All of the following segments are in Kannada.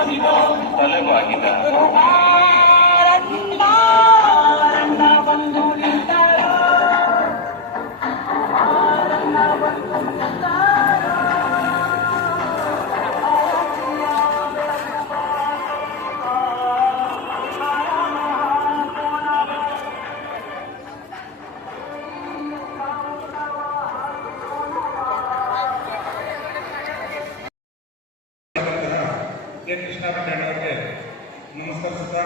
ತಲೆಬಾಗಿದ ಕೃಷ್ಣ ಅವರಿಗೆ ನಮಸ್ಕರಿಸುತ್ತಾ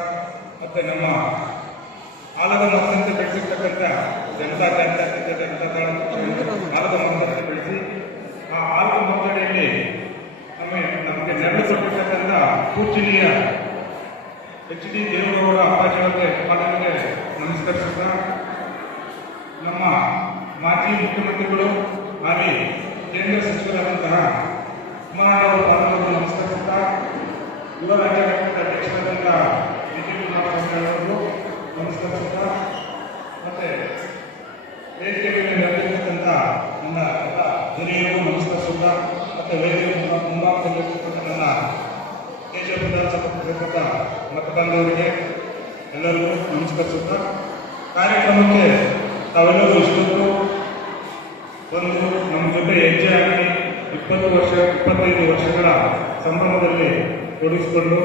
ಮತ್ತು ನಮ್ಮ ಆಲದ ಮಕ್ಕಳಂತೆ ಬೆಳೆಸಿರ್ತಕ್ಕಂಥ ಜನತಾ ಆಲದ ಮಕ್ಕಳಂತೆ ಬೆಳೆಸಿ ಆ ಆಲದ ಮಕ್ಕಳಲ್ಲಿ ನಮಗೆ ನೆರಳು ಕೊಟ್ಟಿರ್ತಕ್ಕಂಥ ಪೂಜನೀಯ ಎಚ್ ಡಿ ದೇವೇಗೌಡ ಅಪ್ಪಾಜಿಯವರಿಗೆ ಪಾಲನೆಗೆ ನಮಸ್ಕರಿಸುತ್ತಾ ನಮ್ಮ ಮಾಜಿ ಮುಖ್ಯಮಂತ್ರಿಗಳು ಹಾಗೆ ಕೇಂದ್ರ ಸಚಿವರಾದಂತಹ ಕುಮಾರಣ್ಣವರ ಪಾಲನೆಗೆ ನಮಸ್ಕರಿಸುತ್ತಾ ಯುವ ರಾಜ್ಯ ಘಟಕದ ಅಧ್ಯಕ್ಷರಾದಂಥ ನಿಖಿಲ್ ಕುಮಾರಸ್ವಾಮಿ ಅವರಿಗೂ ನಮಸ್ಕರಿಸುತ್ತಾ ಮತ್ತೆ ವೇದಿಕೆ ಮೇಲೆ ನೆರವೇರಿಸಿದಂಥ ನನ್ನ ಎಲ್ಲ ಹಿರಿಯರಿಗೂ ನಮಸ್ಕರಿಸುತ್ತಾ ಮತ್ತು ವೇದಿಕೆ ಮುಂಭಾಗದಲ್ಲಿರ್ತಕ್ಕಂಥ ನನ್ನ ಕೇಶವ ವಿಧಾನಸಭಾ ಕ್ಷೇತ್ರದ ಮತದಾರರಿಗೆ ಎಲ್ಲರಿಗೂ ನಮಸ್ಕರಿಸುತ್ತಾ ಕಾರ್ಯಕ್ರಮಕ್ಕೆ ತಾವೆಲ್ಲರೂ ಇಷ್ಟೊಂದು ಒಂದು ನಮ್ಮ ಜೊತೆ ಹೆಜ್ಜೆ ಹಾಕಿ 25 ವರ್ಷಗಳ ಸಂಭ್ರಮದಲ್ಲಿ ತೊಡಗಿಸಿಕೊಂಡು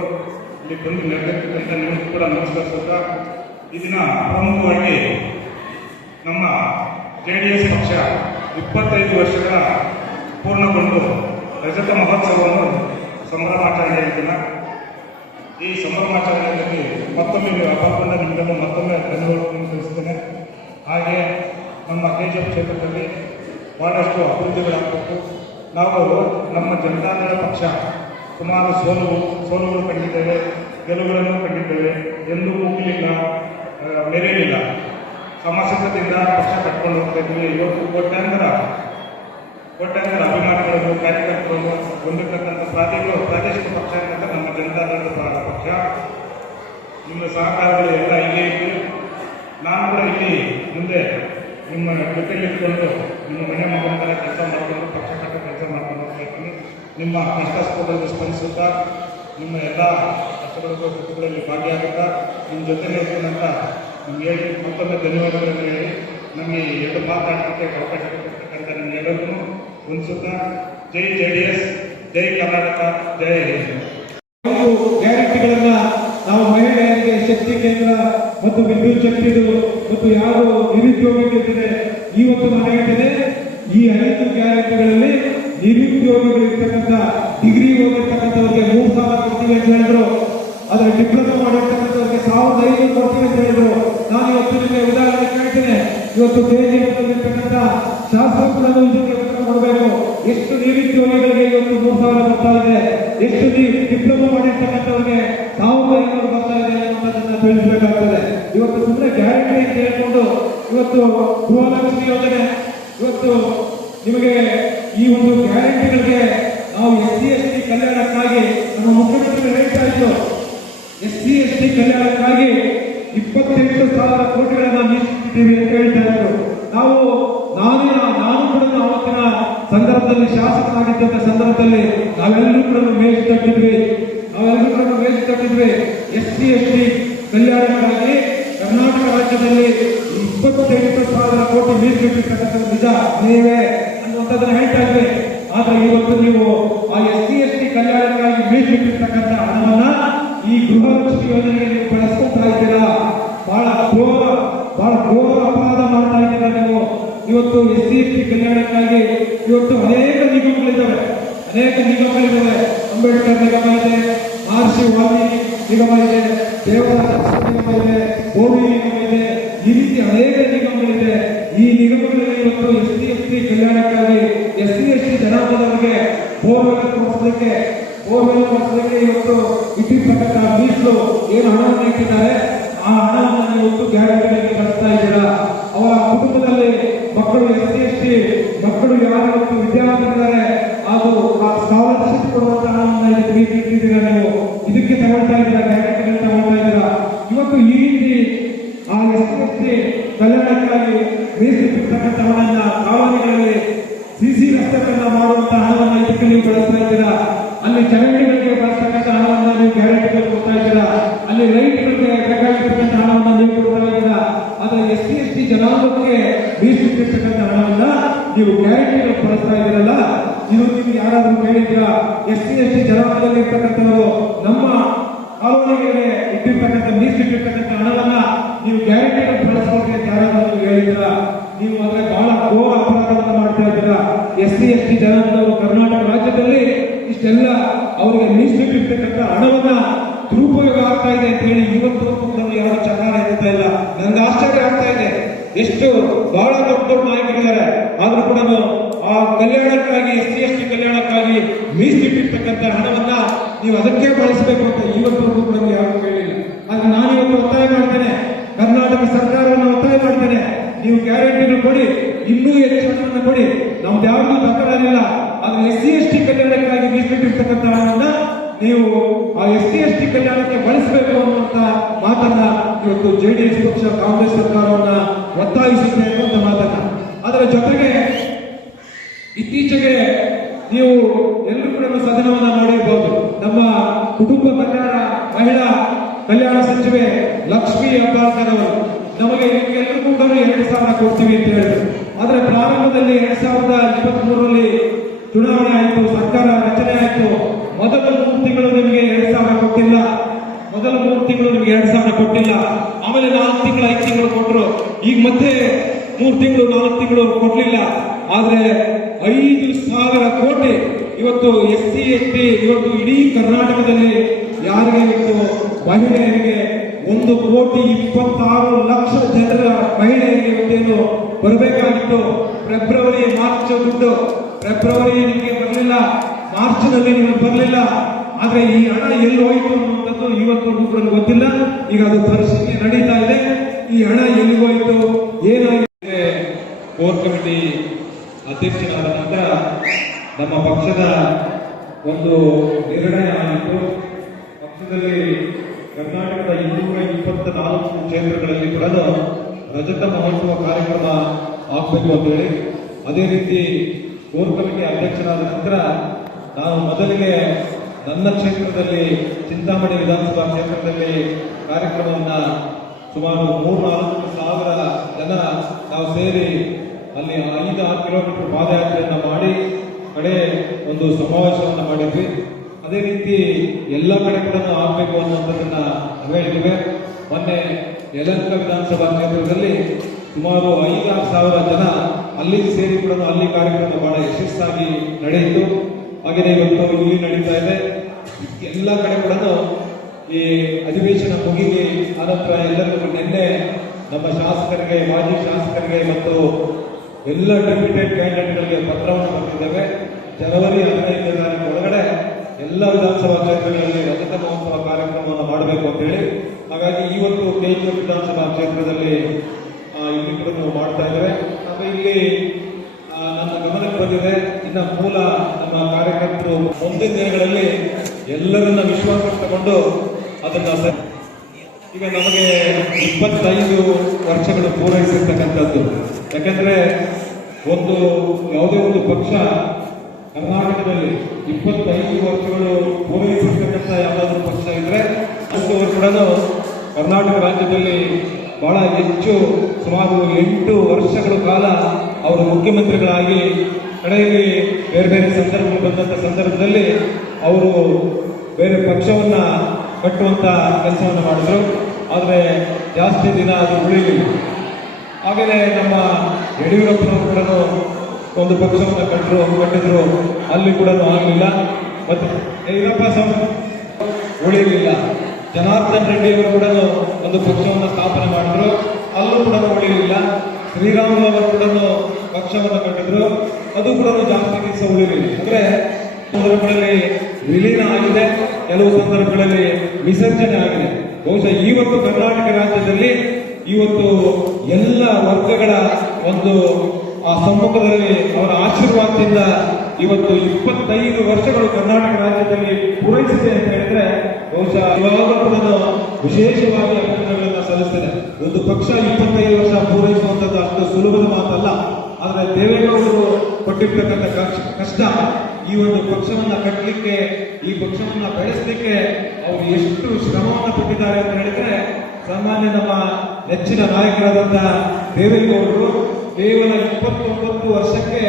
ಇಲ್ಲಿ ಬಂದು ನೆರವೇರಿಸಿದಂಥ ನಿಮಗೂ ಕೂಡ ನಮಸ್ಕರಿಸುತ್ತಾ ಈ ದಿನ ಪ್ರಮುಖವಾಗಿ ನಮ್ಮ JDS ಪಕ್ಷ 25 ವರ್ಷಗಳ ಪೂರ್ಣಗೊಂಡು ರಜತ ಮಹೋತ್ಸವವನ್ನು ಸಂಭ್ರಮಾಚರಣೆ ದಿನ ಈ ಸಂಭ್ರಮಾಚರಣೆಯಲ್ಲಿ ಮತ್ತೊಮ್ಮೆ ಪಾಲ್ಗೊಂಡ ನಿಮ್ಮನ್ನು ಮತ್ತೊಮ್ಮೆ ಧನ್ಯವಾದಗಳನ್ನು ತಿಳಿಸ್ತೇನೆ. ಹಾಗೆ ನಮ್ಮ KGF ಕ್ಷೇತ್ರದಲ್ಲಿ ಬಹಳಷ್ಟು ಅಭಿವೃದ್ಧಿಗಳಾಗಬೇಕು. ನಾವು ನಮ್ಮ ಜನತಾದಳ ಪಕ್ಷ ಸುಮಾರು ಸೋಲುಗಳು ಕಂಡಿದ್ದೇವೆ, ಗೆಲುವುಗಳನ್ನು ಕಂಡಿದ್ದೇವೆ, ಎಂದೂ ಮುಗಿಲಿಲ್ಲ, ಮೆರೆಯಲಿಲ್ಲ. ಸಮಸ್ಯೆದಿಂದ ಪಕ್ಷ ಕಟ್ಕೊಂಡು ಹೋಗ್ತಾ ಇದ್ವಿ. ಇವತ್ತು ಕೋಟ್ಯಾಂತರ ಅಭಿಮಾನಿಗಳನ್ನು ಕಾರ್ಯಕರ್ತರನ್ನು ಹೊಂದಿರತಕ್ಕಂಥ ಪ್ರಾದೇಶಿಕ ಪಕ್ಷ ಅಂತ ನಮ್ಮ ಜನತಾದಳದ ಪಕ್ಷ. ನಿಮ್ಮ ಸಹಕಾರಗಳು ಎಲ್ಲ ಇಲ್ಲೇ ಇದ್ದು ನಾನು ಕೂಡ ಇಲ್ಲಿ ಮುಂದೆ ನಿಮ್ಮ ಜೊತೆಯಲ್ಲಿಟ್ಕೊಂಡು ನಿಮ್ಮ ಮನೆ ಮಗನ ಕೆಲಸ ಮಾಡಿಕೊಂಡು ಪಕ್ಷ ಕಟ್ಟ ಕೆಲಸ ಮಾಡ್ಕೊಂಡು ಹೋಗ್ತಾ ಇದ್ದೀನಿ. ನಿಮ್ಮ ಕಷ್ಟ ಸುಖಗಳಲ್ಲಿ ಸ್ಪಂದಿಸುತ್ತಾ ನಿಮ್ಮ ಎಲ್ಲ ಕಷ್ಟಗಳಿಗೂ ಸುಖಗಳಲ್ಲಿ ಭಾಗಿಯಾಗುತ್ತಾ ನಿಮ್ಮ ಜೊತೆಲೇ ಇರ್ತೀನಂತ ನಿಮ್ಗೆ ಹೇಳಿ ಮತ್ತೊಮ್ಮೆ ಧನ್ಯವಾದಗಳನ್ನು ಹೇಳಿ ನಮಗೆ ಎರಡು ಮಾತಾಡಲಿಕ್ಕೆ ಅವಕಾಶ ಕೊಟ್ಟಿರ್ತಕ್ಕಂಥ ನಿಮಗೆಲ್ಲರಿಗೂ ಹೊಂದಿಸುತ್ತಾ ಜೈ JDS, ಜೈ ಕರ್ನಾಟಕ, ಜೈ ಹಿಂದ್. ಗ್ಯಾರಂಟಿಗಳನ್ನ ನಾವು ಮಹಿಳೆಯರಿಗೆ ಶಕ್ತಿ ಕೇಂದ್ರ ಮತ್ತು ವಿದ್ಯುತ್ ಶಕ್ತಿದು ಮತ್ತು ಯಾರು ನಿರುದ್ಯೋಗಿಗಳಿದ್ದಾರೆ ಇವತ್ತು ನಾನು ಹೇಳ್ತೇನೆ, ಈ 5 ಗ್ಯಾರಂಟಿಗಳಲ್ಲಿ ನಿರುದ್ಯೋಗಿಗಳಿರ್ತಕ್ಕಂಥ ಡಿಗ್ರಿ ಓದಿರ್ತಕ್ಕಂಥವ್ರಿಗೆ 3,000 ಕೊಡ್ತೀವಿ ಅಂತ ಹೇಳಿದ್ರು. ಅದರ ಡಿಪ್ಲೊಮಾ ಮಾಡಿರ್ತಕ್ಕಂಥವ್ರಿಗೆ 1,500 ಕೊಡ್ತೀವಿ ಅಂತ ಹೇಳಿದ್ರು. ನಾನು ಇವತ್ತು ನಿಮಗೆ ಉದಾಹರಣೆ ಕೇಳ್ತೇನೆ. ಇವತ್ತು KGF ಶಾಸಕರನ್ನು ಇದಕ್ಕೆ ಕೊಡಬೇಕು. ಎಷ್ಟು ನಿರುದ್ಯೋಗಿಗಳಿಗೆ ಇವತ್ತು 3,000 ಬರ್ತಾ ಇದೆ, ಎಷ್ಟು ಡಿಪ್ಲೊಮಾ ಮಾಡಿರ್ತಕ್ಕಂಥವ್ರಿಗೆ 1,500 ಬರ್ತಾ ಇದೆ ಅನ್ನೋದನ್ನ ತಿಳಿಸಬೇಕಾಗ್ತದೆ. ಇವತ್ತು ಸುಮ್ಮನೆ ಗ್ಯಾರಂಟಿ ಅಂತ ಹೇಳ್ಕೊಂಡು ಇವತ್ತು ಗೃಹಲಕ್ಷ್ಮಿ ಯೋಜನೆ, ಇವತ್ತು ನಿಮಗೆ ಈ ಒಂದು ಗ್ಯಾರಂಟಿಗಳಿಗೆ ನಾವು SC/ST ಕಲ್ಯಾಣಕ್ಕಾಗಿ ನಮ್ಮ ಮುಖ್ಯಮಂತ್ರಿಗಳು ಹೇಳ್ತಾ ಇದ್ರು, SC/ST ಕಲ್ಯಾಣಕ್ಕಾಗಿ 28,000 ಕೋಟಿಗಳನ್ನ ಮೀಸಲಿಟ್ಟಿದ್ದೀವಿ ಅಂತ ಹೇಳ್ತಾ ಇದ್ರು. ನಾನು ಕೂಡ ಆವತ್ತಿನ ಸಂದರ್ಭದಲ್ಲಿ ಶಾಸಕರಾಗಿದ್ದಂಥ ಸಂದರ್ಭದಲ್ಲಿ ನಾವೆಲ್ಲರೂ ಕೂಡ ಮೇಜು ತಟ್ಟಿದ್ವಿ. SC/ST ಕಲ್ಯಾಣಕ್ಕಾಗಿ ಕರ್ನಾಟಕ ರಾಜ್ಯದಲ್ಲಿ 28,000 ಕೋಟಿ ಮೀಸಲಿಟ್ಟಿರ್ತಕ್ಕಂಥ ನಿಜ ನೀವೇ ಅನ್ನುವಂಥದ್ದನ್ನು ಹೇಳ್ತಾ ಇದ್ವಿ. ಆದ್ರೆ ಇವತ್ತು ನೀವು ಆ SC/ST ಕಲ್ಯಾಣಕ್ಕಾಗಿ ಮೀಸಲಿಟ್ಟಿರ್ತಕ್ಕಂಥ ಹಣವನ್ನ ಈ ಗೃಹಲಕ್ಷ್ಮಿ ಯೋಜನೆಗೆ ನೀವು ಬಳಸ್ಕೊಳ್ತಾ ಇದ್ದೀರಾ. ಬಹಳ ಘೋರ ಅಪರಾಧ ಮಾಡ್ತಾ ಇದ್ದೀರಾ ನೀವು. ಇವತ್ತು SC/ST ಕಲ್ಯಾಣಕ್ಕಾಗಿ ಇವತ್ತು ಅನೇಕ ನಿಗಮಗಳಿದ್ದಾವೆ. ಅಂಬೇಡ್ಕರ್ ನಿಗಮ ಇದೆ, ಮಹರ್ಷಿ ವಾಲ್ಮೀಕಿ ನಿಗಮ ಇದೆ, ದೇವರಾಜ ನಿಗಮ ಇದೆ, ಬೋವಿ ನಿಗಮ ಇದೆ, ಈ ರೀತಿ ಅನೇಕ ನಿಗಮಗಳಿದೆ. ಈ ನಿಗಮಗಳಲ್ಲಿ ಇವತ್ತು SC/ST ಕಲ್ಯಾಣಕ್ಕಾಗಿ SC/ST ಜನಾಂಗದವರಿಗೆ ಬೋರ್ವೆಲ್ ಕೊಡಿಸೋದಕ್ಕೆ ಇವತ್ತು ಇಟ್ಟಿರ್ತಕ್ಕಂಥ ಮೀಸಲು ಏನು ಹಣವನ್ನು ಇಟ್ಟಿದ್ದಾರೆ ಆ ಹಣವನ್ನು ಇವತ್ತು ಗ್ಯಾರಂಟಿಗಳಿಗೆ ಬಳಸ್ತಾ ಇದ್ದೀರಾ. ಅವರ ಕುಟುಂಬದಲ್ಲಿ ಮಕ್ಕಳು SC/ST ಮಕ್ಕಳು ಯಾರು ಇವತ್ತು ವಿದ್ಯಾರ್ಥಿಗಳಿದ್ದಾರೆ ಅದು ಆ ಸ್ಕಾಲರ್ಶಿಪ್ ಕೊಡುವಂತ ಹಣವನ್ನು ಇಟ್ಟಿದ್ದೀರಾ. ನೀವು ಇದಕ್ಕೆ ತಗೊಳ್ತಾ ಇದ್ದೀರಾ, ಗ್ಯಾರಂಟಿಗಳು ತಗೊಳ್ತಾ ಇದ್ದೀರಾ. ಇವತ್ತು ಈ ರೀತಿ ಆ SC/ST ಕಲ್ಯಾಣಕ್ಕಾಗಿ ಮೀಸಲಿಟ್ಟಿರ್ತಕ್ಕಂಥ ಹಣವನ್ನ ಕಾಲೋನಿಗಳಲ್ಲಿ CC ರಸ್ತೆಗಳನ್ನ ಮಾಡುವಂತಹ ಹಣವನ್ನು ಇದಕ್ಕೆ ನೀವು ಬಳಸ್ತಾ ಇದ್ದೀರಾ. ಅಲ್ಲಿ ಚರಂಡಿಗಳಿಗೆ ಬಳಸ್ತಕ್ಕಂಥ ಹಣವನ್ನು ನಮ್ಮ ಕಾಲೋನಿಗೆ ಇಟ್ಟಿರ್ತಕ್ಕಂಥ ಮೀಸಲಿಟ್ಟಿರ್ತಕ್ಕಂಥ ಹಣವನ್ನ ನೀವು ಗ್ಯಾರಂಟಿಗೆ ಬಳಸ್ಕೊಳ್ರಿ ಅಂತ ಯಾರಾದ್ರೂ ಹೇಳಿದ್ರ ನೀವು ಅಂದ್ರೆ ಬಹಳ ಘೋರ ಅಪರಾಧವನ್ನ ಮಾಡ್ತಾ ಇದ್ದೀರಾ. SC/ST ಜನಾಂಗದವರು ಕರ್ನಾಟಕ ರಾಜ್ಯದಲ್ಲಿ ಇಷ್ಟೆಲ್ಲ ಅವರಿಗೆ ಮೀಸಲಿಟ್ಟಿರ್ತಕ್ಕಂಥ ಹಣವನ್ನ ದುರುಪಯೋಗ ಆಗ್ತಾ ಇದೆ ಅಂತ ಹೇಳಿ ಇವತ್ತು ಯಾರು ಚಕಾರ ಎತ್ತಾ ಇಲ್ಲ. ನನ್ಗೆ ಆಶ್ಚರ್ಯ ಆಗ್ತಾ ಇದೆ, ಎಷ್ಟು ಬಹಳ ದೊಡ್ಡ ದೊಡ್ಡ ನಾಯಕರಿದ್ದಾರೆ, ಆದ್ರೂ ಕೂಡ ಆ ಕಲ್ಯಾಣಕ್ಕಾಗಿ SC/ST ಕಲ್ಯಾಣಕ್ಕಾಗಿ ಮೀಸಲಿಟ್ಟಿರ್ತಕ್ಕಂಥ ಹಣವನ್ನ ನೀವು ಅದಕ್ಕೆ ಬಳಸಬೇಕು ಅಂತ ಇವತ್ತವರೆಗೂ ಕೂಡ ಯಾರು ಹೇಳಿಲ್ಲ. ಆದ್ರೆ ನಾನಿವತ್ತು ಒತ್ತಾಯ ಮಾಡ್ತೇನೆ, ಕರ್ನಾಟಕ ಸರ್ಕಾರವನ್ನು ಒತ್ತಾಯ ಮಾಡ್ತೇನೆ, ನೀವು ಗ್ಯಾರಂಟಿನ ಕೊಡಿ, ಇನ್ನೂ ಹೆಚ್ಚು ಹಣವನ್ನು ಕೊಡಿ, ನಮ್ದು ಯಾರಿಗೂ ತಕರಾರಿಲ್ಲ. ಆದ್ರೆ SC/ST ಕಲ್ಯಾಣಕ್ಕಾಗಿ ಮೀಸಲಿಟ್ಟಿರ್ತಕ್ಕಂಥ ಹಣವನ್ನ ನೀವು ಆ SC/ST ಕಲ್ಯಾಣಕ್ಕೆ ಬಳಸಬೇಕು ಅನ್ನುವಂತ ಮಾತನ್ನ ಇವತ್ತು JDS ಪಕ್ಷ ಕಾಂಗ್ರೆಸ್ ಸರ್ಕಾರವನ್ನ ಒತ್ತಾಯಿಸುತ್ತೆ ಅನ್ನುವಂತ ಮಾತನ್ನ. ಅದರ ಜೊತೆಗೆ ಇತ್ತೀಚೆಗೆ ನೀವು ಎಲ್ಲರೂ ಕೂಡ ಸದನವನ್ನ ಮಾಡಿರಬಹುದು. ನಮ್ಮ ಕುಟುಂಬ ಕಲ್ಯಾಣ ಮಹಿಳಾ ಕಲ್ಯಾಣ ಸಚಿವೆ ಲಕ್ಷ್ಮೀ ಹೆಬ್ಬಾಳ್ಕರ್ ಅವರು ನಮಗೆ ಎಲ್ಲರಿಗೂ ಕೂಡ 2,000 ಕೊಡ್ತೀವಿ ಅಂತ ಹೇಳಿದ್ರು. ಆದ್ರೆ ಪ್ರಾರಂಭದಲ್ಲಿ 2023ರಲ್ಲಿ ಚುನಾವಣೆ ಆಯಿತು, ಸರ್ಕಾರ ರಚನೆ ಆಯಿತು, ಮೊದಲ 3 ತಿಂಗಳು ನಿಮಗೆ 2,000 ಕೊಟ್ಟಿಲ್ಲ. ಮೊದಲ 3 ತಿಂಗಳು ನಿಮಗೆ 2,000 ಕೊಟ್ಟಿಲ್ಲ. ಆಮೇಲೆ 4 ತಿಂಗಳು 5 ತಿಂಗಳು ಕೊಟ್ಟರು. ಈಗ ಮತ್ತೆ 3 ತಿಂಗಳು 4 ತಿಂಗಳು ಕೊಡ್ಲಿಲ್ಲ. ಆದ್ರೆ 5,000 ಕೋಟಿ ಇವತ್ತು SC/ST ಇವತ್ತು ಇಡೀ ಕರ್ನಾಟಕದಲ್ಲಿ ಯಾರಿಗೆ ಇವತ್ತು ಮಹಿಳೆಯರಿಗೆ 1,26,00,000 ಜನರ ಮಹಿಳೆಯರಿಗೆ ಇವತ್ತೇನು ಬರಬೇಕಾಗಿತ್ತು. ಫೆಬ್ರವರಿ ಮಾರ್ಚ್ ದುಡ್ಡು ಫೆಬ್ರವರಿ ನಿಮಗೆ ಬರಲಿಲ್ಲ, ಮಾರ್ಚ್ನಲ್ಲಿ ನಿಮಗೆ ಬರಲಿಲ್ಲ. ಆದ್ರೆ ಈ ಹಣ ಎಲ್ಲಿ ಹೋಯಿತು ಅನ್ನುವಂಥದ್ದು ಇವತ್ತು ಕೂಡ ಗೊತ್ತಿಲ್ಲ. ಈಗ ಅದು ಪರಿಶೀಲನೆ ನಡೀತಾ ಇದೆ. ಈ ಹಣ ಎಲ್ಲಿ ಹೋಯಿತು, ಏನಾಗಿದೆ. ಕೋರ್ ಕಮಿಟಿ ಅಧ್ಯಕ್ಷರಾದ ನಂತರ ನಮ್ಮ ಪಕ್ಷದ ಒಂದು ನಿರ್ಣಯ ಆಗಿತ್ತು. ಪಕ್ಷದಲ್ಲಿ ಕರ್ನಾಟಕದ 224 ಕ್ಷೇತ್ರಗಳಲ್ಲಿ ಕೂಡ ರಜತ ಮಹೋತ್ಸವ ಕಾರ್ಯಕ್ರಮ ಆಗಬೇಕು ಅಂತ ಹೇಳಿ, ಅದೇ ರೀತಿ ಕೋರ್ ಕಮಿಟಿ ಅಧ್ಯಕ್ಷರಾದ ನಂತರ ನಾನು ಮೊದಲಿಗೆ ನನ್ನ ಕ್ಷೇತ್ರದಲ್ಲಿ ಚಿಂತಾಮಣಿ ವಿಧಾನಸಭಾ ಕ್ಷೇತ್ರದಲ್ಲಿ ಕಾರ್ಯಕ್ರಮವನ್ನ ಸುಮಾರು 3-4 ಸಾವಿರ ಜನ ನಾವು ಸೇರಿ ಅಲ್ಲಿ 5-6 ಕಿಲೋಮೀಟರ್ ಪಾದಯಾತ್ರೆಯನ್ನ ಮಾಡಿ ಕಡೆ ಒಂದು ಸಮಾವೇಶವನ್ನ ಮಾಡಿದ್ವಿ. ಅದೇ ರೀತಿ ಎಲ್ಲ ಕಡೆ ಕೂಡ ಆಗ್ಬೇಕು ಅನ್ನುವಂಥದ್ದನ್ನ ಹೇಳಿದ್ದೇವೆ. ಮೊನ್ನೆ ಯಲಹಂಕ ವಿಧಾನಸಭಾ ಕ್ಷೇತ್ರದಲ್ಲಿ ಸುಮಾರು 5-6 ಸಾವಿರ ಜನ ಅಲ್ಲಿ ಸೇರಿ ಕೂಡ ಅಲ್ಲಿ ಕಾರ್ಯಕ್ರಮ ಬಹಳ ಯಶಸ್ಸಾಗಿ ನಡೆಯಿತು. ಹಾಗೆಯೇ ಇವತ್ತು ಇಲ್ಲಿ ನಡೀತಾ ಇದೆ. ಎಲ್ಲ ಕಡೆ ಕೂಡ ಈ ಅಧಿವೇಶನ ಮುಗಿಗೆ ಆನಂತರ ಎಲ್ಲರಿಗೂ ನಿನ್ನೆ ನಮ್ಮ ಶಾಸಕರಿಗೆ, ಮಾಜಿ ಶಾಸಕರಿಗೆ ಮತ್ತು ಎಲ್ಲ ಡೆಪ್ಯೂಟೆಡ್ ಕ್ಯಾಂಡಿಡೇಟ್ಗಳಿಗೆ ಪತ್ರವನ್ನು ಬರೆದಿದ್ದೇವೆ. ಜನವರಿ 15ನೇ ತಾರೀಕು ಒಳಗಡೆ ಎಲ್ಲ ವಿಧಾನಸಭಾ ಕ್ಷೇತ್ರಗಳಲ್ಲಿ ರಜತ ಮಹೋತ್ಸವ ಕಾರ್ಯಕ್ರಮವನ್ನು ಮಾಡಬೇಕು ಅಂತ ಹೇಳಿ, ಹಾಗಾಗಿ ಇವತ್ತು KGF ವಿಧಾನಸಭಾ ಕ್ಷೇತ್ರದಲ್ಲಿ ಇಲ್ಲಿ ಕೂಡ ನಾವು ಮಾಡ್ತಾ ಇದ್ದೇವೆ. ಹಾಗೆ ಇಲ್ಲಿ ನನ್ನ ಗಮನಕ್ಕೆ ಬಂದಿದೆ, ಇನ್ನು ಮೂಲ ನಮ್ಮ ಕಾರ್ಯಕರ್ತರು ಮುಂದಿನ ದಿನಗಳಲ್ಲಿ ಎಲ್ಲರನ್ನ ವಿಶ್ವಾಸಕ್ಕೆ ತಗೊಂಡು ಅದನ್ನ ಈಗ ನಮಗೆ 25 ವರ್ಷಗಳು ಪೂರೈಸಿರ್ತಕ್ಕಂಥದ್ದು. ಯಾಕಂದ್ರೆ ಒಂದು ಯಾವುದೇ ಒಂದು ಪಕ್ಷ ಕರ್ನಾಟಕದಲ್ಲಿ 25 ವರ್ಷಗಳು ಪೂರೈಸಿರ್ತಕ್ಕಂಥ ಯಾವುದಾದ್ರೂ ಪಕ್ಷ ಇದ್ರೆ ಅವರು ಕೂಡ ಕರ್ನಾಟಕ ರಾಜ್ಯದಲ್ಲಿ ಬಹಳ ಹೆಚ್ಚು ಸುಮಾರು 8 ವರ್ಷಗಳ ಕಾಲ ಅವರು ಮುಖ್ಯಮಂತ್ರಿಗಳಾಗಿ ಕಡೆಯಲ್ಲಿ ಬೇರೆ ಬೇರೆ ಸಂದರ್ಭಗಳು ಬಂದಂತ ಸಂದರ್ಭದಲ್ಲಿ ಅವರು ಬೇರೆ ಪಕ್ಷವನ್ನ ಕಟ್ಟುವಂತ ಕೆಲಸವನ್ನು ಮಾಡಿದ್ರು. ಆದರೆ ಜಾಸ್ತಿ ದಿನ ಅದು ಉಳಿಲಿಲ್ಲ. ಹಾಗೆಯೇ ನಮ್ಮ ಯಡಿಯೂರಪ್ಪನವರು ಕೂಡ ಒಂದು ಪಕ್ಷವನ್ನು ಕಟ್ಟಿದ್ರು, ಅಲ್ಲಿ ಕೂಡ ಆಗಲಿಲ್ಲ. ಮತ್ತೆ ಯಡಿಯೂರಪ್ಪ ಉಳಿಲಿಲ್ಲ. ಜನಾರ್ದನ್ ರೆಡ್ಡಿ ಅವರು ಕೂಡ ಒಂದು ಪಕ್ಷವನ್ನು ಸ್ಥಾಪನೆ ಮಾಡಿದ್ರು, ಅಲ್ಲೂ ಕೂಡ ಉಳಿಲಿಲ್ಲ. ಶ್ರೀರಾಮುಲು ಅವರು ಕೂಡ ಪಕ್ಷವನ್ನು ಕಟ್ಟಿದ್ರು, ಅದು ಕೂಡ ಜಾಸ್ತಿ ದಿವಸ ಉಳಿಲಿಲ್ಲ. ಅಂದ್ರೆ ಸಂದರ್ಭಗಳಲ್ಲಿ ವಿಲೀನ ಆಗಿದೆ, ಕೆಲವು ಸಂದರ್ಭಗಳಲ್ಲಿ ವಿಸರ್ಜನೆ ಆಗಿದೆ. ಬಹುಶಃ ಇವತ್ತು ಕರ್ನಾಟಕ ರಾಜ್ಯದಲ್ಲಿ ಇವತ್ತು ಎಲ್ಲ ವರ್ಗಗಳ ಒಂದು ಆ ಸಮ್ಮುಖದಲ್ಲಿ ಅವರ ಆಶೀರ್ವಾದದಿಂದ ಇವತ್ತು 25 ವರ್ಷಗಳು ಕರ್ನಾಟಕ ರಾಜ್ಯದಲ್ಲಿ ಪೂರೈಸಿದೆ ಅಂತ ಹೇಳಿದ್ರೆ ಬಹುಶಃ ಇವಾಗ ಕೂಡ ವಿಶೇಷವಾಗಿ ಅಭಿನಂದನೆಗಳನ್ನ ಸಲ್ಲಿಸ್ತೇನೆ. ಒಂದು ಪಕ್ಷ 25 ವರ್ಷ ಪೂರೈಸುವಂತದ್ದು ಅಷ್ಟು ಸುಲಭದ ಮಾತಲ್ಲ. ಆದ್ರೆ ದೇವೇಗೌಡರು ಪಟ್ಟಿರ್ತಕ್ಕಂಥ ಕಷ್ಟ, ಈ ಒಂದು ಪಕ್ಷವನ್ನ ಕಟ್ಟಲಿಕ್ಕೆ, ಈ ಪಕ್ಷವನ್ನ ಬೆಳೆಸಲಿಕ್ಕೆ ಅವರು ಎಷ್ಟು ಶ್ರಮವನ್ನು ಪಟ್ಟಿದ್ದಾರೆ ಅಂತ ಹೇಳಿದ್ರೆ, ಸಾಮಾನ್ಯ ನಮ್ಮ ನೆಚ್ಚಿನ ನಾಯಕರಾದಂತಹ ದೇವೇಗೌಡರು ಕೇವಲ 29 ವರ್ಷಕ್ಕೆ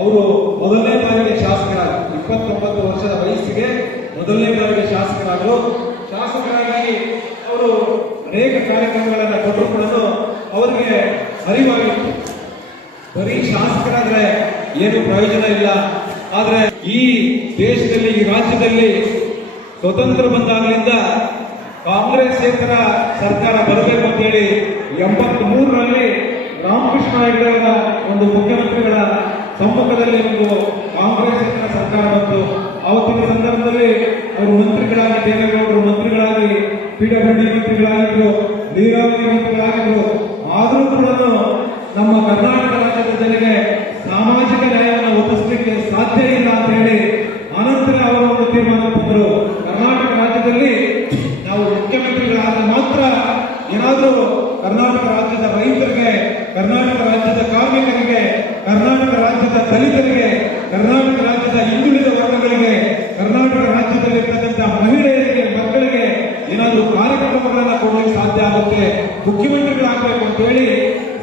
ಅವರು ಮೊದಲನೇ ಬಾರಿಗೆ ಶಾಸಕರಾದ 29 ವರ್ಷದ ವಯಸ್ಸಿಗೆ ಮೊದಲನೇ ಬಾರಿಗೆ ಶಾಸಕರಾದರು. ಶಾಸಕರಾಗಿ ಅವರು ಅನೇಕ ಕಾರ್ಯಕ್ರಮಗಳನ್ನು ಕೊಟ್ಟರು ಕೂಡ ಅವರಿಗೆ ಅರಿವಾಗಿತ್ತು ಬರೀ ಶಾಸಕರಾದ್ರೆ ಏನು ಪ್ರಯೋಜನ ಇಲ್ಲ. ಆದ್ರೆ ಈ ದೇಶದಲ್ಲಿ, ಈ ರಾಜ್ಯದಲ್ಲಿ ಸ್ವತಂತ್ರ ಬಂದಾಗಲಿಂದ ಕಾಂಗ್ರೆಸ್ಸೇತರ ಸರ್ಕಾರ ಬರಬೇಕು ಅಂತ ಹೇಳಿ 83ರಲ್ಲಿ ರಾಮಕೃಷ್ಣ ಹೆಗಡೆಯವರ ಒಂದು ಮುಖ್ಯಮಂತ್ರಿಗಳ ಸಮ್ಮುಖದಲ್ಲಿ ಒಂದು ಕಾಂಗ್ರೆಸ್ಸೇತರ ಸರ್ಕಾರ ಬಂತು. ಅವತ್ತಿನ ಸಂದರ್ಭದಲ್ಲಿ ಅವರು ಮಂತ್ರಿಗಳಾಗಿ, ದೇವೇಗೌಡರು ಮಂತ್ರಿಗಳಾಗಿ, PWD ಮಂತ್ರಿಗಳಾಗಿದ್ರು, ನೀರಾವರಿ ಮಂತ್ರಿಗಳಾಗಿದ್ರು. ಆದರೂ ಕೂಡ ನಮ್ಮ ಕರ್ನಾಟಕ ರಾಜ್ಯದ ಜನರಿಗೆ ಸಾಮಾಜಿಕ ನ್ಯಾಯವನ್ನು ಒದಗಿಸಲಿಕ್ಕೆ ಸಾಧ್ಯ ಇಲ್ಲ ಅಂತ ಹೇಳಿ ಅನಂತರ ಅವರು ಒಂದು ತೀರ್ಮಾನ ತಂದರು. ಕರ್ನಾಟಕ ರಾಜ್ಯದಲ್ಲಿ ನಾವು ಮುಖ್ಯಮಂತ್ರಿಗಳಾದ ಮಾತ್ರ ಏನಾದರೂ ಕರ್ನಾಟಕ ರಾಜ್ಯದ ರೈತರಿಗೆ, ಕರ್ನಾಟಕ ರಾಜ್ಯದ ಕಾರ್ಮಿಕರಿಗೆ, ಕರ್ನಾಟಕ ರಾಜ್ಯದ ದಲಿತರಿಗೆ, ಕರ್ನಾಟಕ ರಾಜ್ಯದ ಹಿಂದುಳಿದ ವರ್ಗಗಳಿಗೆ, ಕರ್ನಾಟಕ ರಾಜ್ಯದಲ್ಲಿರ್ತಕ್ಕಂಥ ಮಹಿಳೆಯರಿಗೆ, ಮಕ್ಕಳಿಗೆ ಏನಾದರೂ ಕಾರ್ಯಕ್ರಮಗಳನ್ನು ಕೊಡಲಿಕ್ಕೆ ಸಾಧ್ಯ ಆಗುತ್ತೆ, ಮುಖ್ಯಮಂತ್ರಿಗಳಾಗಬೇಕು ಅಂತ ಹೇಳಿ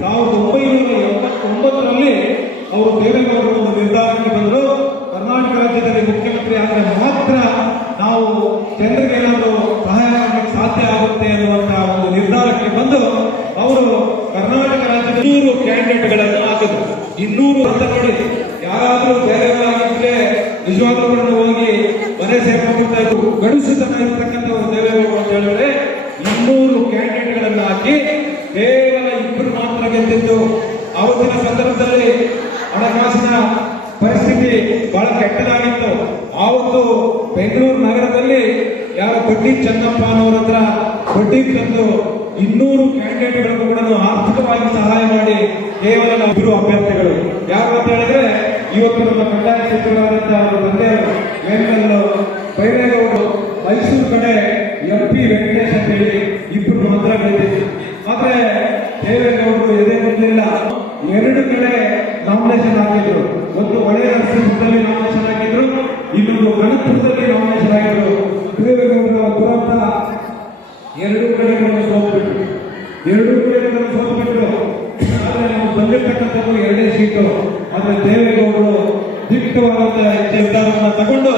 1989ರಲ್ಲಿ ಅವರು ದೇವೇಗೌಡರು ಒಂದು ನಿರ್ಧಾರಕ್ಕೆ ಬಂದರು. ಕರ್ನಾಟಕ ರಾಜ್ಯದಲ್ಲಿ ಮುಖ್ಯಮಂತ್ರಿ ಆದರೆ ಮಾತ್ರ ನಾವು ಜನರಿಗೆ ಏನಾದರೂ ಸಹಾಯ ಮಾಡಲಿಕ್ಕೆ ಸಾಧ್ಯ ಆಗುತ್ತೆ ಅನ್ನುವಂತಹ ಒಂದು ನಿರ್ಧಾರಕ್ಕೆ ಬಂದು ಅವರು ಕರ್ನಾಟಕ ರಾಜ್ಯದ 200 ಕ್ಯಾಂಡಿಡೇಟ್ಗಳನ್ನು ಹಾಕಿದ್ರು. 200 ಅಂತ ನೋಡಿ, ಯಾರಾದರೂ ಬೇರೆಯವರಾಗಿದ್ರೆ ನಿಜವಾಗ್ಲೂ ಹೋಗಿ ಮನೆ ಸೇರ್ಕೊಂಡ್ಬಿಡ್ತಾ ಇದ್ರು. ಗಡುಸುತನ ಇರ್ತಕ್ಕಂಥವ್ರು ದೇವೇಗೌಡರು ಅಂತ ಹೇಳಿದ್ರೆ 200 ಕ್ಯಾಂಡಿಡೇಟ್ಗಳನ್ನು ಹಾಕಿ ಕೇವಲ 2 ಮಾತ್ರ ಗೆದ್ದಿದ್ದು. ಆವತ್ತಿನ ಸಂದರ್ಭದಲ್ಲಿ ಹಣಕಾಸಿನ ಪರಿಸ್ಥಿತಿ ಬಹಳ ಕೆಟ್ಟದಾಗಿತ್ತು. ಆವತ್ತು ಬೆಂಗಳೂರು ನಗರದಲ್ಲಿ ಯಾವ ಬಡ್ಡಿ ಚೆನ್ನಪ್ಪ ಅನ್ನೋರ ಹತ್ರ ಬಡ್ಡಿ ತಂದು 200 ಕ್ಯಾಂಡಿಡೇಟ್ಗಳನ್ನು ಕೂಡ ಆರ್ಥಿಕವಾಗಿ ಸಹಾಯ ಮಾಡಿ ಕೇವಲ ನಾವು ಇರುವ ಅಭ್ಯರ್ಥಿಗಳು ಯಾರು ಅಂತ ಹೇಳಿದ್ರೆ ಇವತ್ತು ನಮ್ಮ ಕಂದಾಯ ಸಚಿವರಾದಂತಹ ಅವರ ತಂದೆಯವರು ವೇಮಕಲ್ಲು ಬೈರೇಗೌಡರು, ಮೈಸೂರು ಕಡೆ MP ವೆಂಕಟೇಶ್ ಅಂತ ಹೇಳಿ 2 ಮಾತ್ರ ಗೆದ್ದಿತ್ತು. ಆದ್ರೆ ದೇವೇಗೌಡರು ಎದೆ ಮುಟ್ಟಲಿಲ್ಲ. 2 ಕಡೆ ನಾಮಿನೇಷನ್ ಹಾಕಿದ್ರು. ಒಂದು ಒಳ್ಳೆಯ ನರಸೀಪುರದಲ್ಲಿ ನಾಮಿನೇಷನ್ ಹಾಕಿದ್ರು, ಇನ್ನೊಂದು ಗಣಪುರದಲ್ಲಿ ನಾಮಿನೇಷನ್ ಹಾಕಿದ್ರು. ದೇವೇಗೌಡರ ದುರಂತ 2 ಕಡೆಗಳನ್ನು ಸೋತ್ಬಿಟ್ರು. 2 ಕಡೆಗಳನ್ನು ಸೋತ್ಬಿಟ್ರು. ಆದ್ರೆ ನಾವು ಬಂದಿರ್ತಕ್ಕಂಥದ್ದು 2 ಸೀಟು. ಆದ್ರೆ ದೇವೇಗೌಡರು ದಿಟ್ಟವಾದಂತಹ ನಿರ್ಧಾರವನ್ನು ತಗೊಂಡು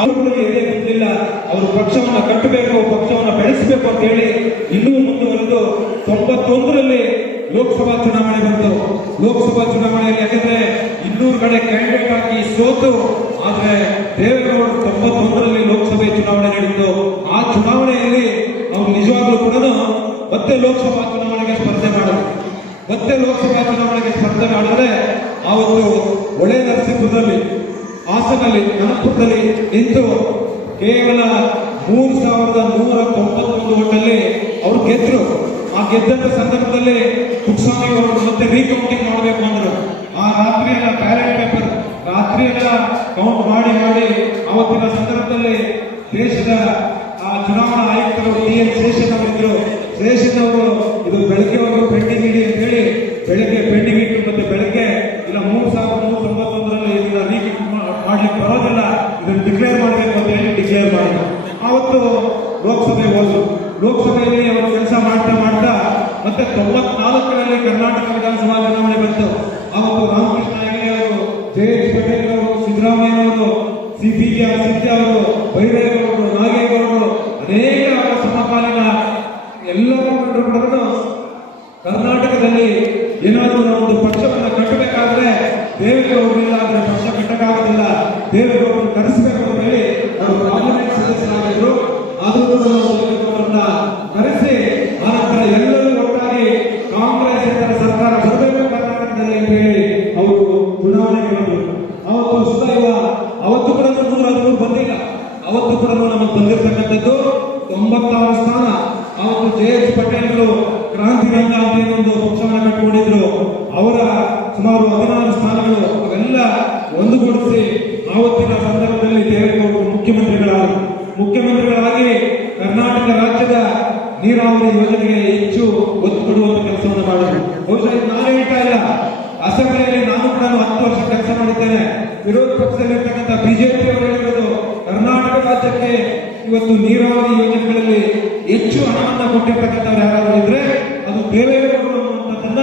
ಅವರು ಎದೆ ಮುಟ್ಟಿಲ್ಲ. ಅವರು ಪಕ್ಷವನ್ನು ಕಟ್ಟಬೇಕು, ಪಕ್ಷವನ್ನು ಬೆಳೆಸಬೇಕು ಅಂತ ಹೇಳಿ ಇನ್ನೂ ಮುಂದುವರೆದು 91ರಲ್ಲಿ ಲೋಕಸಭಾ ಚುನಾವಣೆ ಬಂತು. ಲೋಕಸಭಾ ಚುನಾವಣೆಯಲ್ಲಿ ಯಾಕಂದ್ರೆ 200 ಕಡೆ ಕ್ಯಾಂಡಿಡೇಟ್ ಹಾಕಿ ಸೋತು, ಆದ್ರೆ ದೇವೇಗೌಡರು 91ರಲ್ಲಿ ಲೋಕಸಭೆ ಚುನಾವಣೆ ನಡೆಯಿತು. ಆ ಚುನಾವಣೆಯಲ್ಲಿ ಅವರು ನಿಜವಾಗ್ಲೂ ಕೂಡ ಮತ್ತೆ ಲೋಕಸಭಾ ಚುನಾವಣೆಗೆ ಸ್ಪರ್ಧೆ ಮಾಡಿದ್ರು. ಮತ್ತೆ ಲೋಕಸಭಾ ಚುನಾವಣೆಗೆ ಸ್ಪರ್ಧೆ ಮಾಡಿದ್ರೆ ಆವತ್ತು ಒಳ್ಳೆ ನರಸೀಪುರದಲ್ಲಿ, ಹಾಸನಲ್ಲಿ, ಕನಕಪುರದಲ್ಲಿ ನಿಂತು ಕೇವಲ 3191 ಓಟಲ್ಲಿ ಅವರು ಗೆದ್ರು. ಆ ಗೆದ್ದಂತ ಸಂದರ್ಭದಲ್ಲಿ ಕುಮಾರಸ್ವಾಮಿ ಅವರು ಮತ್ತೆ ರೀಕೌಂಟಿಂಗ್ ಮಾಡಬೇಕು ಅಂದ್ರು. ಆ ರಾತ್ರಿಯೆಲ್ಲ ಬ್ಯಾಲೆಟ್ ಪೇಪರ್ ರಾತ್ರಿಯೆಲ್ಲ ಕೌಂಟ್ ಮಾಡಿ ಅವತ್ತಿನ ಸಂದರ್ಭದಲ್ಲಿ ದೇಶದ ಚುನಾವಣಾ ಆಯುಕ್ತರು TN ಶೇಷನ್ ಅವರಿದ್ರು. ಶೇಷನ್ ಅವರು ಇದು ಬೆಳಗ್ಗೆ ಅವರು ಪೆಂಡಿಂಗ್ ಇಡಿ ಅಂತ ಹೇಳಿ ಬೆಳಗ್ಗೆ ಪೆಂಡಿಂಗ್ ಇಟ್ಟು ಮತ್ತೆ ಬೆಳಗ್ಗೆ ಇಲ್ಲ 3391ರಲ್ಲಿ ಇದನ್ನ ರೀಕೌಂಟ್ ಮಾಡ್ಲಿಕ್ಕೆ ಬರೋದಿಲ್ಲ, ಇದನ್ನು ಡಿಕ್ಲೇರ್ ಮಾಡಬೇಕು ಅಂತ ಹೇಳಿ ಡಿಕ್ಲೇರ್ ಮಾಡಿದ್ರು. ಆವತ್ತು ಲೋಕಸಭೆ ಹೋದ್ರು. ಲೋಕಸಭೆಯಲ್ಲಿ ಅವರು ಕೆಲಸ ಮಾಡ್ತಾ ಮತ್ತೆ 94ರಲ್ಲಿ ಕರ್ನಾಟಕ ವಿಧಾನಸಭಾ ಚುನಾವಣೆ ಬಂತು. ಅವತ್ತು ರಾಮಕೃಷ್ಣ ಹೆಗಡೆ ಅವರು, JH ಪಟೇಲ್ ಅವರು, ಸಿದ್ದರಾಮಯ್ಯ ಅವರು, CPR ಸಿದ್ದ ಅವರು, ಬೈರೇಗೌಡರು, ನಾಗೇಗೌಡರು, ಅನೇಕ ಅವರ ಸಮಕಾಲೀನ ಎಲ್ಲರೂ ಕಂಡುಕೊಂಡರು. ಕರ್ನಾಟಕದಲ್ಲಿ ಏನಾದರೂ ಒಂದು ಪಕ್ಷವನ್ನು ಕಟ್ಟಬೇಕಾದ್ರೆ ದೇವೇಗೌಡರಿಲ್ಲ ಆದರೆ ಪಕ್ಷ ಕಟ್ಟಕ್ಕಾಗೋದಿಲ್ಲ, ದೇವೇಗೌಡರನ್ನು ಕರೆಸಬೇಕು ಅಂತ ಹೇಳಿ ಅವರು ಪಾರ್ಲಿಮೆಂಟ್ ಸದಸ್ಯರಾಗಿದ್ರು. ಆದರೂ ದೇವೇಗೌಡರನ್ನ ಕರೆಸಿ ಆನಂತರ ಎಲ್ಲರೂ ಒಟ್ಟಾಗಿ ಕಾಂಗ್ರೆಸ್ ಸರ್ಕಾರ ಬರಬೇಕು ಕರ್ನಾಟಕದಲ್ಲಿ ಅಂತ ಹೇಳಿ ಅವರು ಚುನಾವಣೆಗೆ ಬಂದರು. ಅವತ್ತು ಸುದೈವ ಅವತ್ತು ಕೂಡ 313 ಬಂದಿಲ್ಲ. ಅವತ್ತು ಕೂಡ ನಮಗೆ ಬಂದಿರತಕ್ಕಂಥದ್ದು 96 ಸ್ಥಾನ. ಅವತ್ತು JH ಪಟೇಲ್ರು ಕ್ರಾಂತಿ ರಂಗ ಅಂತ ಒಂದು ಪಕ್ಷವನ್ನು ಕಟ್ಟಿಕೊಂಡಿದ್ರು. ಅವರ ಸುಮಾರು 16 ಸ್ಥಾನಗಳು ಅವೆಲ್ಲ ಒಂದುಗೂಡಿಸಿ ಆವತ್ತಿನ ಸಂದರ್ಭದಲ್ಲಿ ದೇವೇಗೌಡರು ಮುಖ್ಯಮಂತ್ರಿಗಳಾಗಿ ಕರ್ನಾಟಕ ರಾಜ್ಯದ ನೀರಾವರಿ ಯೋಜನೆಗೆ ಹೆಚ್ಚು ಒತ್ತು ಕೊಡುವಂತ ಕೆಲಸವನ್ನು ಮಾಡಿದ್ರು. ಬಹುಶಃ ನಾನು ಹೇಳ್ತಾ ಇಲ್ಲ, ಅಸೆಂಬ್ಲಿಯಲ್ಲಿ ನಾನು ಕೂಡ 10 ವರ್ಷ ಕೆಲಸ ಮಾಡಿದ್ದೇನೆ. ವಿರೋಧ ಪಕ್ಷದಲ್ಲಿರ್ತಕ್ಕಂಥ BJP ಅವರು ಹೇಳಿರೋದು ಕರ್ನಾಟಕ ರಾಜ್ಯಕ್ಕೆ ಇವತ್ತು ನೀರಾವರಿ ಯೋಜನೆಗಳಲ್ಲಿ ಹೆಚ್ಚು ಹಣವನ್ನು ಕೊಟ್ಟಿರ್ತಕ್ಕಂಥವ್ರು ಯಾರಾದರೂ ಇದ್ರೆ ಅದು ದೇವೇಗೌಡರು ಅನ್ನುವಂಥದ್ದನ್ನ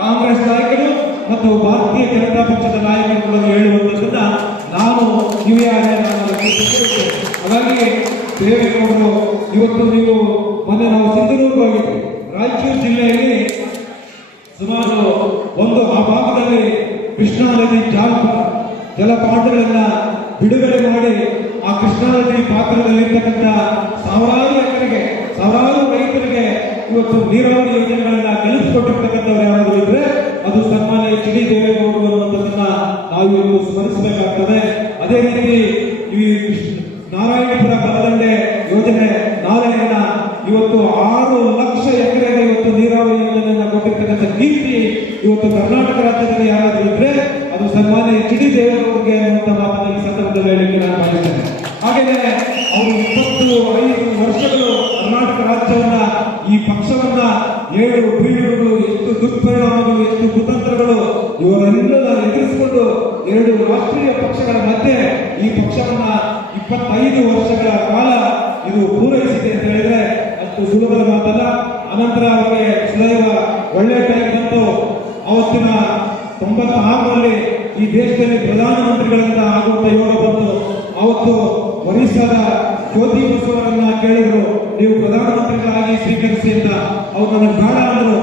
ಕಾಂಗ್ರೆಸ್ ನಾಯಕರು ಮತ್ತು ಭಾರತೀಯ ಜನತಾ ಪಕ್ಷದ ನಾಯಕರು ಹೇಳುವಂಥದ್ದನ್ನ ನಾನು ಕಿವಿಯಾರೆ ನಾನು ಹಾಗಾಗಿ ದೇವೇಗೌಡರು ಇವತ್ತು ನೀವು ಮೊನ್ನೆ ನಾವು ಸಿಂಧನೂರು ಹೋಗಿದ್ವಿ. ರಾಯಚೂರು ಜಿಲ್ಲೆಯಲ್ಲಿ ಸುಮಾರು ಆ ಭಾಗದಲ್ಲಿ ಕೃಷ್ಣಾ ನದಿ ಜಲಪಾತಗಳನ್ನ ಬಿಡುಗಡೆ ಮಾಡಿ ಆ ಕೃಷ್ಣಾ ನದಿ ಪಾತ್ರದಲ್ಲಿರ್ತಕ್ಕಂಥ ಸಾವಿರಾರು ರೈತರಿಗೆ ಇವತ್ತು ನೀರಾವರಿ ಯೋಜನೆಗಳನ್ನ ಕಲಿಸಿಕೊಟ್ಟಿರ್ತಕ್ಕಂಥವ್ರು ಯಾರಾದರೂ ಇದ್ರೆ ಅದು ಸನ್ಮಾನ್ಯ ಎಚ್ ಡಿ ದೇವೇಗೌಡರು ಅನ್ನುವಂಥದ್ದನ್ನ ನಾವು ಇವತ್ತು ಸ್ಮರಿಸಬೇಕಾಗ್ತದೆ. ಅದೇ ರೀತಿ ಈ ನಾರಾಯಣಪುರ ಬಲದಂಡೆ ಯೋಜನೆ ನಾಲೆಯನ್ನ ಇವತ್ತು 6 ಲಕ್ಷ ಎಕರೆಗೆ ಇವತ್ತು ನೀರಾವರಿ ಯೋಜನೆಯನ್ನ ಕೊಟ್ಟಿರ್ತಕ್ಕಂಥ ಕೀರ್ತಿ ಇವತ್ತು ಕರ್ನಾಟಕ ರಾಜ್ಯದಲ್ಲಿ ಯಾರಾದರೂ ಇದ್ರೆ ಅದು ಸನ್ಮಾನ್ಯ ಎಚ್ ಡಿ ದೇವೇಗೌಡರಿಗೆ ಅನ್ನುವಂಥ ಮಾತನ್ನು ಈ ಸಂದರ್ಭದಲ್ಲಿ ಹೇಳಲಿಕ್ಕೆ ನಾನು ಬಯಸ್ತೇನೆ. ಹಾಗೆಯೇ ಅವರು 25 ವರ್ಷಗಳು ಕರ್ನಾಟಕ ರಾಜ್ಯವನ್ನ ಈ ಪಕ್ಷವನ್ನ 7 ಪೀಳಿಗೆಗಳು ಎಷ್ಟು ದುಷ್ಪರಿಣಾಮಗಳು ಎಷ್ಟು ಕುತಂತ್ರಗಳು ಇವರೆಲ್ಲ ಎದುರಿಸಿಕೊಂಡು 2 ರಾಷ್ಟ್ರೀಯ ಪಕ್ಷಗಳ ಮಧ್ಯೆ ಈ ಪಕ್ಷವನ್ನ 25 ವರ್ಷಗಳ ಕಾಲ ಇದು ಪೂರೈಸಿದೆ ಅಂತ ಹೇಳಿದ್ರೆ ಅಷ್ಟು ಸುಲಭದ ಮಾತಲ್ಲ. ಅನಂತರ ಅವರಿಗೆ ಸದೈವ ಒಳ್ಳೆ ಟೈಮ್ ಬಂತು. ಅವತ್ತಿನ 96ರಲ್ಲಿ ಈ ದೇಶದಲ್ಲಿ ಪ್ರಧಾನಮಂತ್ರಿಗಳಿಂದ ಆಗುವಂತ ಯೋಗ ಬಂತು. ಅವತ್ತು ಒರಿಸ್ಸಾದ ಜ್ಯೋತಿ ಬಸವರನ್ನ ಕೇಳಿದ್ರು, ನೀವು ಪ್ರಧಾನಮಂತ್ರಿಗಳಾಗಿ ಸ್ವೀಕರಿಸಿ ಅಂತ. ಅವ್ರು ನನಗೆ ಬೇಡ ಅಂದ್ರು.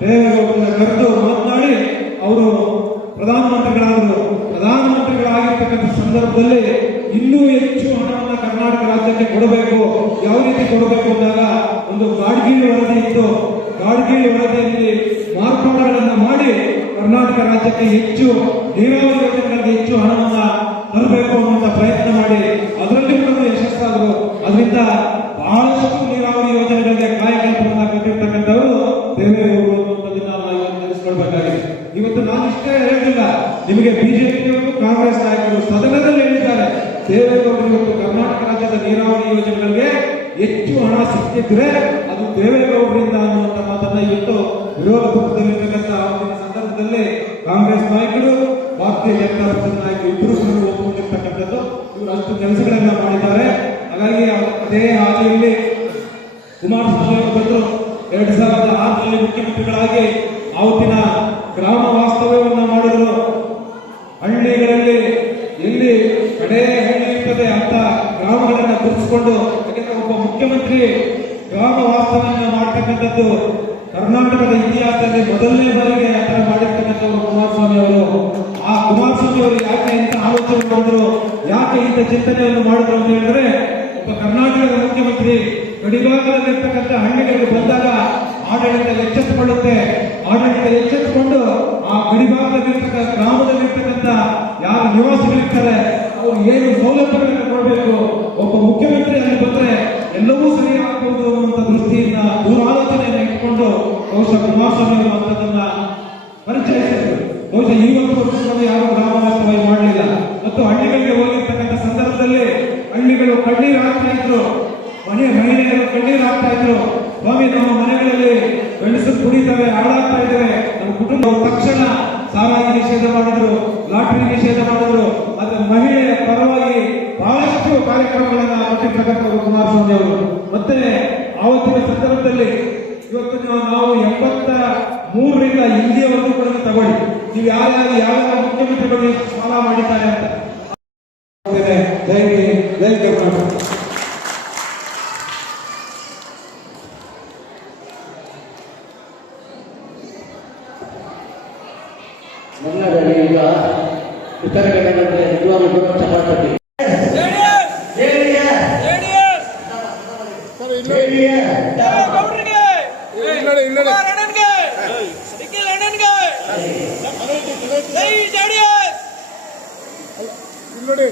ದೇವೇಗೌಡರನ್ನ ಕರೆದು ಮಾತನಾಡಿ ಅವರು ಪ್ರಧಾನಮಂತ್ರಿಗಳಾದರು. ಪ್ರಧಾನಮಂತ್ರಿಗಳಾಗಿರ್ತಕ್ಕಂಥ ಸಂದರ್ಭದಲ್ಲಿ ಇನ್ನೂ ಹೆಚ್ಚು ಹಣವನ್ನು ಕರ್ನಾಟಕ ರಾಜ್ಯಕ್ಕೆ ಕೊಡಬೇಕು. ಯಾವ ರೀತಿ ಕೊಡಬೇಕು ಅಂದಾಗ ಒಂದು ಗಾಡ್ಗೀಳ್ ವರದಿ ಇತ್ತು. ಗಾಡ್ಗೀಳ್ ವರದಿಯಲ್ಲಿ ಮಾರ್ಪಾಡುಗಳನ್ನು ಮಾಡಿ ಕರ್ನಾಟಕ ರಾಜ್ಯಕ್ಕೆ ಹೆಚ್ಚು ನೀರಾವರಿ ಯೋಜನೆಗಳಿಗೆ ಹೆಚ್ಚು ಹಣವನ್ನ ತರಬೇಕು ಅನ್ನುವಂಥ ಪ್ರಯತ್ನ ಮಾಡಿ ಅದರಲ್ಲಿ ಕೂಡ ಯಶಸ್ಸಾದರು. ಅದರಿಂದ ಬಹಳಷ್ಟು ನೀರಾವರಿ ಯೋಜನೆಗಳಿಗೆ ಕಾಯಕಲ್ಪವನ್ನು ಕೊಟ್ಟಿರ್ತಕ್ಕಂಥವರು ದೇವೇಗೌಡರು ಅನ್ನುವಂಥದ್ದನ್ನ ನಾವು ನೆನೆಸ್ಕೊಳ್ಬೇಕಾಗಿದೆ. ಇವತ್ತು ನಾನು ಇಷ್ಟೇ ಹೇಳಿಲ್ಲ, ನಿಮಗೆ ಬಿಜೆಪಿಯವರು ಕಾಂಗ್ರೆಸ್ ನಾಯಕರು ಸದನದಲ್ಲಿ ಹೇಳಿದ್ದಾರೆ, ದೇವೇಗೌಡರು ಇವತ್ತು ಕರ್ನಾಟಕ ರಾಜ್ಯದ ನೀರಾವರಿ ಯೋಜನೆಗಳಿಗೆ ಹೆಚ್ಚು ಹಣ ಸಿಕ್ಕಿದ್ರೆ ಅದು ದೇವೇಗೌಡರಿಂದ ಅನ್ನುವಂಥ ಮಾತನ್ನ ಇವತ್ತು ವಿರೋಧ ಪಕ್ಷದಲ್ಲಿರ್ತಕ್ಕಂಥ ಆವತ್ತಿನ ಸಂದರ್ಭದಲ್ಲಿ ಕಾಂಗ್ರೆಸ್ ನಾಯಕರು ಭಾರತೀಯ ಜನತಾ ಪಕ್ಷದ ನಾಯಕರು ಇಬ್ಬರು ಒಪ್ಪಿಕೊಂಡಿರ್ತಕ್ಕಂಥದ್ದು. ಇವರು ಅಷ್ಟು ಕೆಲಸಗಳನ್ನ ಮಾಡಿದ್ದಾರೆ. ಹಾಗಾಗಿ ಅದೇ ಹಾದಿಯಲ್ಲಿ ಕುಮಾರಸ್ವಾಮಿ ಅವರು ಬಂದರು. 2006ರಲ್ಲಿ ಮುಖ್ಯಮಂತ್ರಿಗಳಾಗಿ ಆವತ್ತಿನ ಗ್ರಾಮ ವಾಸ್ತವ್ಯವನ್ನ ಮಾಡಿದ್ರು. ಹಳ್ಳಿಗಳಲ್ಲಿ ಎಲ್ಲಿ ಕಡೆ ಹಳ್ಳಿ ಇರ್ತದೆ ಅಂತ ಗ್ರಾಮಗಳನ್ನ ಗುರುತಿಸಿಕೊಂಡು, ಯಾಕೆಂದ್ರೆ ಒಬ್ಬ ಮುಖ್ಯಮಂತ್ರಿ ಗ್ರಾಮ ವಾಸ್ತವ್ಯವನ್ನ ಮಾಡ್ತಕ್ಕಂಥದ್ದು ಕರ್ನಾಟಕದ ಇತಿಹಾಸದಲ್ಲಿ ಮೊದಲನೇ ಬಾರಿಗೆ ಆ ತರ ಮಾಡಿರ್ತಕ್ಕಂಥವ್ರು ಕುಮಾರಸ್ವಾಮಿ ಅವರು. ಆ ಕುಮಾರಸ್ವಾಮಿ ಅವರು ಯಾಕೆ ಇಂಥ ಆಲೋಚನೆ ಮಾಡಿದ್ರು, ಯಾಕೆ ಇಂಥ ಚಿಂತನೆಯನ್ನು ಮಾಡಿದ್ರು ಅಂತ ಹೇಳಿದ್ರೆ, ಒಬ್ಬ ಕರ್ನಾಟಕದ ಮುಖ್ಯಮಂತ್ರಿ ಗಡಿಭಾಗದಲ್ಲಿರ್ತಕ್ಕಂಥ ಹಳ್ಳಿಗಳಿಗೆ ಬಂದಾಗ ಆಡಳಿತ ಎಚ್ಚೆತ್ತುಕೊಳ್ಳುತ್ತೆ. ಆಡಳಿತ ಎಚ್ಚೆತ್ತುಕೊಂಡು ಆ ಗಡಿಭಾಗದಲ್ಲಿರ್ತಕ್ಕಂಥ ಗ್ರಾಮದಲ್ಲಿರ್ತಕ್ಕಂಥ ಯಾರು ನಿವಾಸಿಗಳಿರ್ತಾರೆ ಅವ್ರು ಏನು ಸೌಲಭ್ಯಗಳನ್ನು ಕೊಡಬೇಕು, ಒಬ್ಬ ಮುಖ್ಯಮಂತ್ರಿ ಅಲ್ಲಿ ಬಂದ್ರೆ ಎಲ್ಲವೂ ಸರಿ ಆಗ್ಬಹುದು ಅನ್ನುವಂಥ ದೃಷ್ಟಿಯಿಂದ ದೂರಾಲೋಚನೆಯನ್ನು ಇಟ್ಕೊಂಡು ಬಹುಶಃ ಕುಮಾರಸ್ವಾಮಿ ಅವರು ಅಂತದನ್ನ ಪರಿಚಯಿಸಿದ್ರು. ಬಹುಶಃ ಇವತ್ತು ವರ್ಷದಲ್ಲಿ ಯಾರು ಗ್ರಾಮ ವಾಸ್ತವ್ಯ ಮಾಡಲಿಲ್ಲ. ಮತ್ತು ಹಳ್ಳಿಗಳಿಗೆ ಹೋಗಿರ್ತಕ್ಕಂಥ ಸಂದರ್ಭದಲ್ಲಿ ಹಳ್ಳಿಗಳು ಕಣ್ಣೀರು ಹಾಕ್ತಾ ಇದ್ರು, ಮಹಿಳೆಯರು ಕಣ್ಣೀರು ಹಾಕ್ತಾ ಇದ್ರು. ಸ್ವಾಮಿ, ನಮ್ಮ ಮನೆಗಳಲ್ಲಿ ಗಂಡಸರು ಕುಡಿತವೆ, ಹಾಳಾಗ್ತಾ ಇದ್ದೇವೆ, ನಮ್ಮ ಕುಟುಂಬ ತಕ್ಷಣ ಸಾರಾಯಿ ನಿಷೇಧ ಮಾಡಿದ್ರು, ಲಾಟರಿ ನಿಷೇಧ ಮಾಡಿದ್ರು. ಅದರ ಮಹಿಳೆಯ ಪರವಾಗಿ ಬಹಳಷ್ಟು ಕಾರ್ಯಕ್ರಮಗಳನ್ನ ಕೊಟ್ಟಿರ್ತಕ್ಕಂಥವ್ರು ಕುಮಾರಸ್ವಾಮಿ ಅವರು. ಮತ್ತೆ ಆವತ್ತಿನ ಸಂದರ್ಭದಲ್ಲಿ ಇವತ್ತು ನಾವು 73ರಿಂದ ಇಲ್ಲಿಯವರೆಗೂ ಕೂಡ ತಗೊಳ್ಳಿ, ನೀವು ಯಾರ್ಯಾರು ಮುಖ್ಯಮಂತ್ರಿಗಳು ಸಾಲ ಮಾಡಿದ್ದಾರೆ ಅಂತ. ಜೈ ಕರ್ನಾಟಕ. ನನ್ನದಲ್ಲಿ ಈಗ ಉತ್ತರ ಕನ್ನಡದಲ್ಲಿ ನಿಜವಾಗ್ಲೂ ಚಪಾತಿ ನೋಡಿ